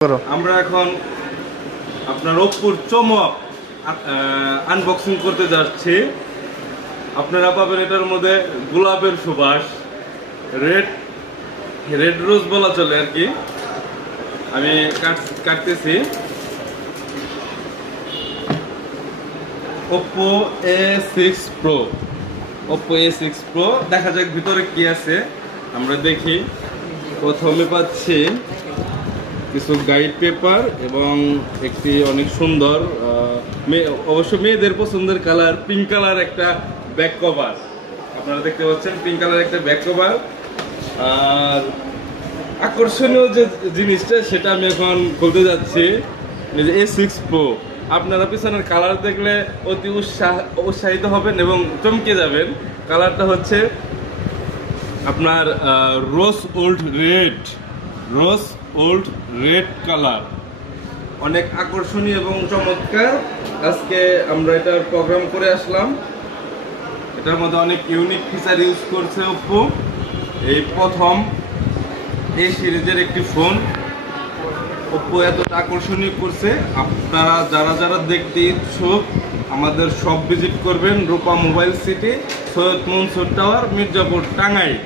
আমরা এখন আপনার ওপ্পোর চমক আনবক্সিং করতে যাচ্ছি। আপনারা পাবেন এটার মধ্যে গোলাপের সুবাস, রেড রোজ বলা চলে আর কি। আমি কাটতেছি Oppo A6 Pro। Oppo A6 Pro, দেখা যাক ভিতরে কি আছে আমরা দেখি। প্রথমে পাচ্ছি কিছু গাইড পেপার এবং একটি অনেক সুন্দর অবশ্য মেয়েদের পছন্দের কালার পিঙ্ক কালার একটা ব্যাক কভার। আপনারা দেখতে পাচ্ছেন পিঙ্ক কালার একটা ব্যাক কভার। আর আকর্ষণীয় যে জিনিসটা সেটা আমি এখন বলতে যাচ্ছি, A6 Pro। আপনারা পিছনের কালার দেখলে অতি উৎসাহিত হবেন এবং চমকে যাবেন। কালারটা হচ্ছে আপনার রোজ ওল্ড রেড কালার, অনেক আকর্ষণীয় এবং চমৎকার। আজকে আমরা এটার প্রোগ্রাম করে আসলাম। এটার মধ্যে অনেক ইউনিক ফিচার ইউজ করছে ওপ্পো। এই প্রথম এই সিরিজের একটি ফোন ওপ্পো এতটা আকর্ষণীয় করছে। আপনারা যারা দেখতে ইচ্ছুক আমাদের শপ ভিজিট করবেন, Rupa mobile city, Syed Mansur tower, Mirzapur, Tangail.